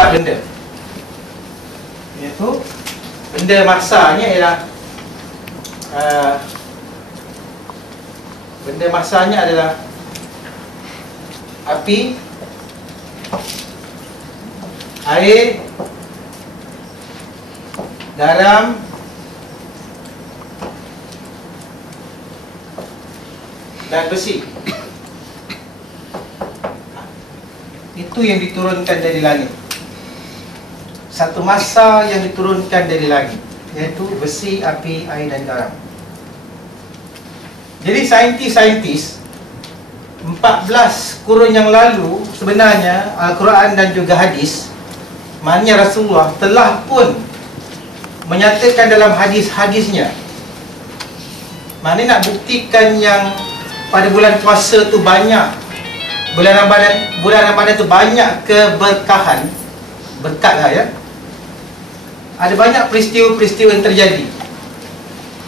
4 benda, iaitu benda masanya ialah benda masanya adalah api, air, garam, dan besi. Itu yang diturunkan dari langit. Satu massa yang diturunkan dari langit, iaitu besi, api, air dan garam. Jadi saintis-saintis 14 kurun yang lalu sebenarnya Al-Quran dan juga hadis, maknanya Rasulullah telah pun menyatakan dalam hadis-hadisnya, maknanya nak buktikan yang pada bulan puasa tu banyak, bulan Ramadan tu banyak keberkahan, berkat lah ya. Ada banyak peristiwa-peristiwa yang terjadi.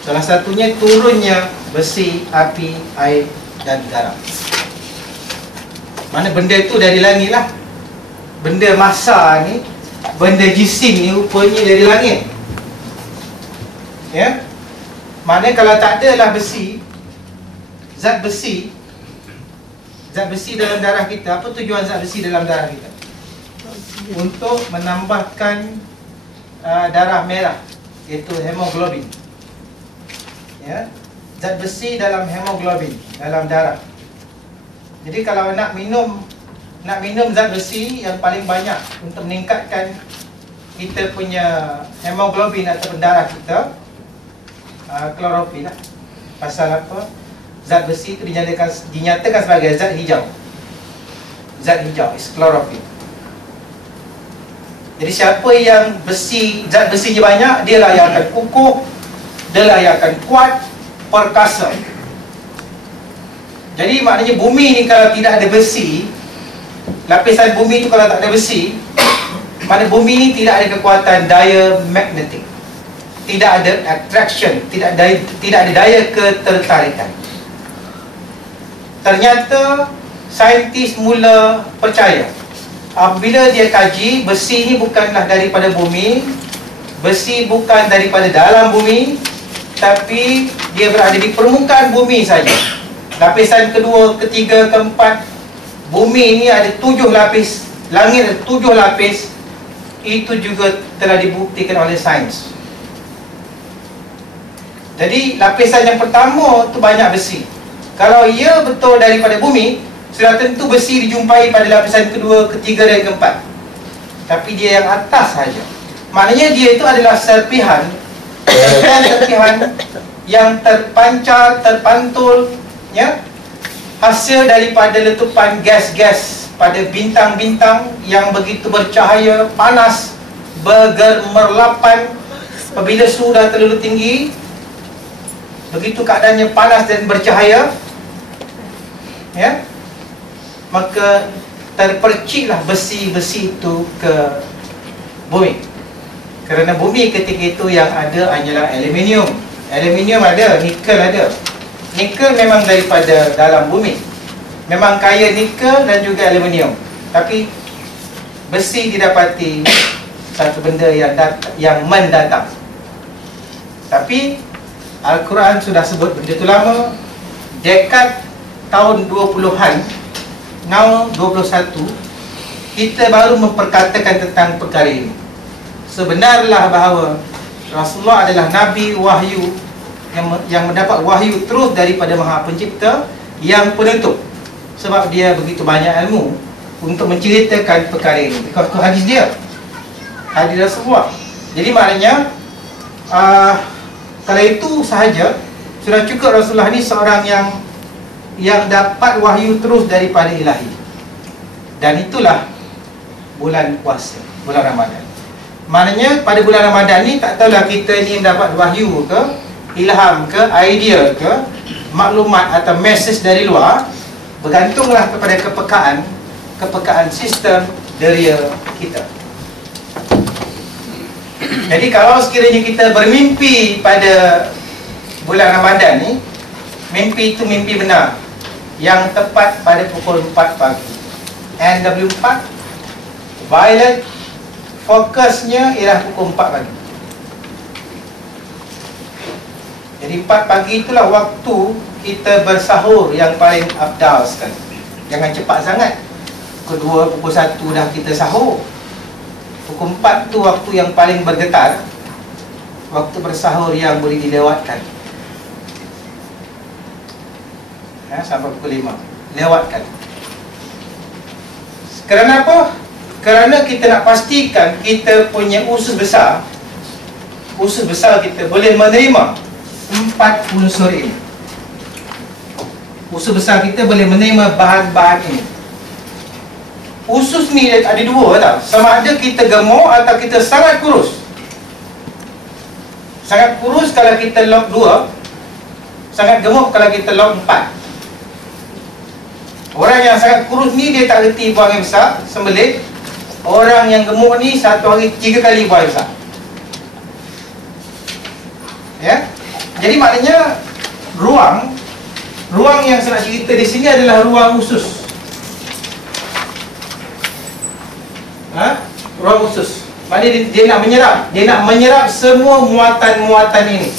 Salah satunya turunnya besi, api, air dan garam. Mana benda itu dari langit lah. Benda massa ni, benda jisim ni rupanya dari langit. Ya. Maknanya kalau tak ada lah besi, zat besi dalam darah kita. Apa tujuan zat besi dalam darah kita? Untuk menambahkan darah merah, iaitu hemoglobin. Ya, zat besi dalam hemoglobin, dalam darah. Jadi kalau nak minum zat besi yang paling banyak untuk meningkatkan kita punya hemoglobin atau darah kita, klorofil lah. Pasal apa? Zat besi itu dinyatakan sebagai zat hijau. Zat hijau is klorofil. Jadi siapa yang zat besinya banyak, dialah yang akan kukuh, dialah yang akan kuat, perkasa. Jadi maknanya bumi ni kalau tidak ada besi, lapisan bumi tu kalau tak ada besi, maknanya bumi ni tidak ada kekuatan daya magnetik, tidak ada attraction, tidak ada daya ketertarikan. Ternyata saintis mula percaya apabila dia kaji, besi ni bukanlah daripada bumi, besi bukan daripada dalam bumi, tapi dia berada di permukaan bumi saja. Lapisan kedua, ketiga, keempat, bumi ni ada 7 lapis, langit ada 7 lapis. Itu juga telah dibuktikan oleh sains. Jadi lapisan yang pertama tu banyak besi. Kalau ia betul daripada bumi, sudah tentu besi dijumpai pada lapisan kedua, ketiga dan keempat. Tapi dia yang atas saja. Maknanya dia itu adalah serpihan yang terpancar, terpantul, ya, hasil daripada letupan gas-gas pada bintang-bintang yang begitu bercahaya, panas, bergemerlapan. Apabila suhu dah terlalu tinggi, begitu keadaannya panas dan bercahaya, ya, maka terperciklah besi-besi itu ke bumi. Kerana bumi ketika itu yang ada hanyalah aluminium. Aluminium ada, nikel ada. Nikel memang daripada dalam bumi, memang kaya nikel dan juga aluminium. Tapi besi didapati satu benda yang mendatang. Tapi Al-Quran sudah sebut benda itu lama. Dekad tahun 20-an, now 21, kita baru memperkatakan tentang perkara ini. Sebenarlah bahawa Rasulullah adalah Nabi wahyu yang mendapat wahyu terus daripada Maha Pencipta yang penutup. Sebab dia begitu banyak ilmu untuk menceritakan perkara ini. Because itu hadis dia, hadis Rasulullah. Jadi maknanya kalau itu sahaja sudah cukup. Rasulullah ni seorang yang dapat wahyu terus daripada ilahi. Dan itulah bulan puasa, bulan Ramadan. Maknanya pada bulan Ramadan ni tak tahulah kita ni mendapat wahyu ke, ilham ke, idea ke, maklumat atau message dari luar. Bergantunglah kepada kepekaan sistem deria kita. Jadi kalau sekiranya kita bermimpi pada bulan Ramadan ni, mimpi itu mimpi benar, yang tepat pada pukul 4 pagi. NW4, Violet, fokusnya ialah pukul 4 pagi. Jadi 4 pagi itulah waktu kita bersahur yang paling afdal sekali. Jangan cepat sangat. Pukul 1 dah kita sahur. Pukul 4 tu waktu yang paling bergetar. Waktu bersahur yang boleh dilewatkan. Sampai pukul 5. Lewatkan. Kerana apa? Kerana kita nak pastikan kita punya usus besar kita boleh menerima 4 unsur ini. Usus besar kita boleh menerima bahan-bahan ini. Usus ni ada dua tau. Sama ada kita gemuk atau kita sangat kurus. Sangat kurus kalau kita log 2, sangat gemuk kalau kita log 4. Orang yang sangat kurus ni dia tak reti buang yang besar, sembelit. Orang yang gemuk ni satu hari 3 kali buang yang besar. Ya. Jadi maknanya ruang yang saya nak cerita di sini adalah ruang usus. Ruang usus. Maknanya dia nak menyerap semua muatan-muatan ini.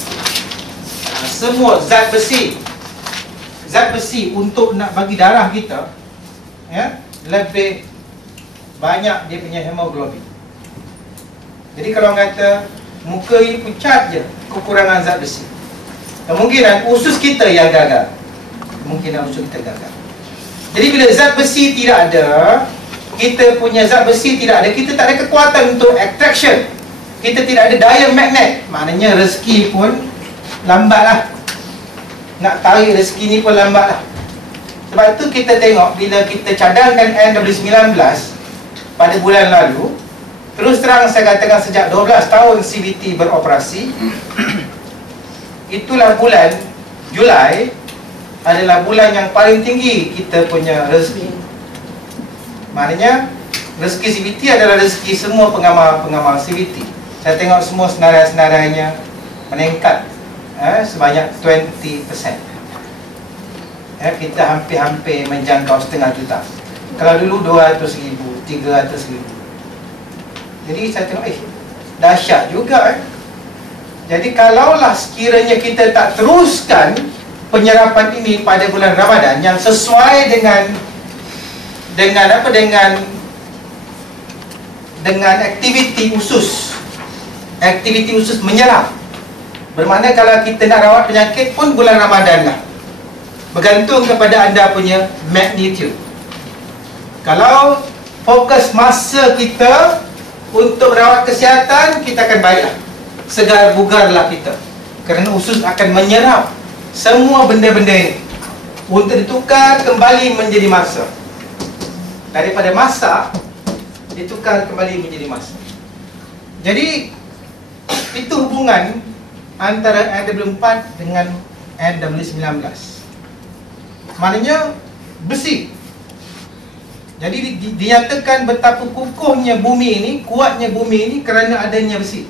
Semua zat besi untuk nak bagi darah kita lebih banyak dia punya hemoglobin. Jadi kalau orang kata muka ini pucat je, kekurangan zat besi. Kemungkinan usus kita yang gagal. Jadi bila zat besi tidak ada, kita punya zat besi tidak ada, kita tak ada kekuatan untuk attraction. Kita tidak ada daya magnet. Maknanya rezeki pun lambatlah. Nak tarik rezeki ni pun lambatlah. Sebab tu kita tengok bila kita cadangkan NW19 pada bulan lalu, terus terang saya katakan sejak 12 tahun CBT beroperasi, itulah bulan Julai adalah bulan yang paling tinggi kita punya rezeki. Maknanya rezeki CBT adalah rezeki semua pengamal CBT. Saya tengok semua senarai-senarainya meningkat sebanyak 20%. Kita hampir-hampir menjangkau 500,000 juta. Kalau dulu 200,000, 300,000. Jadi saya tengok dahsyat juga. Jadi kalaulah sekiranya kita tak teruskan penyerapan ini pada bulan Ramadan yang sesuai dengan aktiviti usus. Aktiviti usus menyerap. Bermakna kalau kita nak rawat penyakit pun bulan Ramadan lah. Bergantung kepada anda punya magnitude. Kalau fokus masa kita untuk merawat kesihatan, kita akan baiklah. Segar bugarlah kita. Kerana usus akan menyerap semua benda-benda ini untuk ditukar kembali menjadi masa. Daripada masa ditukar kembali menjadi masa. Jadi itu hubungan antara NW4 dengan NW19. Maknanya besi. Jadi dinyatakan betapa kukuhnya bumi ini, kuatnya bumi ini kerana adanya besi.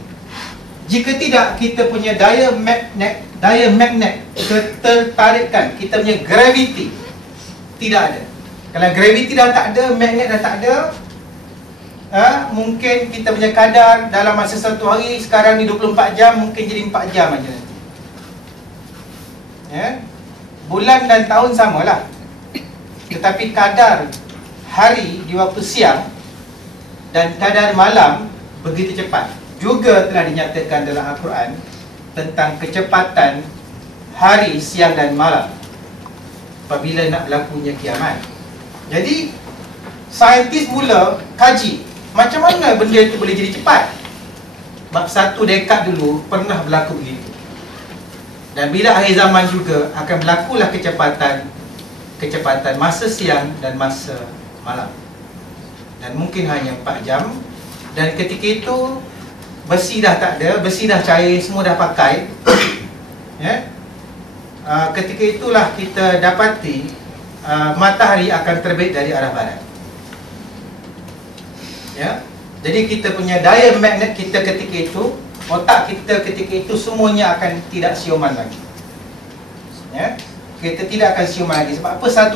Jika tidak, kita punya daya magnet, ketertarikan, kita punya gravity tidak ada. Kalau gravity dah tak ada, magnet dah tak ada, mungkin kita punya kadar dalam masa satu hari sekarang ni 24 jam, mungkin jadi 4 jam aja nanti. Bulan dan tahun samalah. Tetapi kadar hari di waktu siang dan kadar malam begitu cepat. Juga telah dinyatakan dalam Al-Quran tentang kecepatan hari, siang dan malam apabila nak berlakunya kiamat. Jadi saintis mula kaji macam mana benda itu boleh jadi cepat. Bab 1 dekad dulu pernah berlaku begitu. Dan bila akhir zaman juga akan berlakulah kecepatan masa siang dan masa malam. Dan mungkin hanya 4 jam. Dan ketika itu besi dah tak ada, besi dah cair, semua dah pakai. Ketika itulah kita dapati matahari akan terbit dari arah barat. Jadi kita punya daya magnet kita ketika itu, otak kita ketika itu semuanya akan tidak siuman lagi. Kita tidak akan siuman lagi. Sebab apa? Satu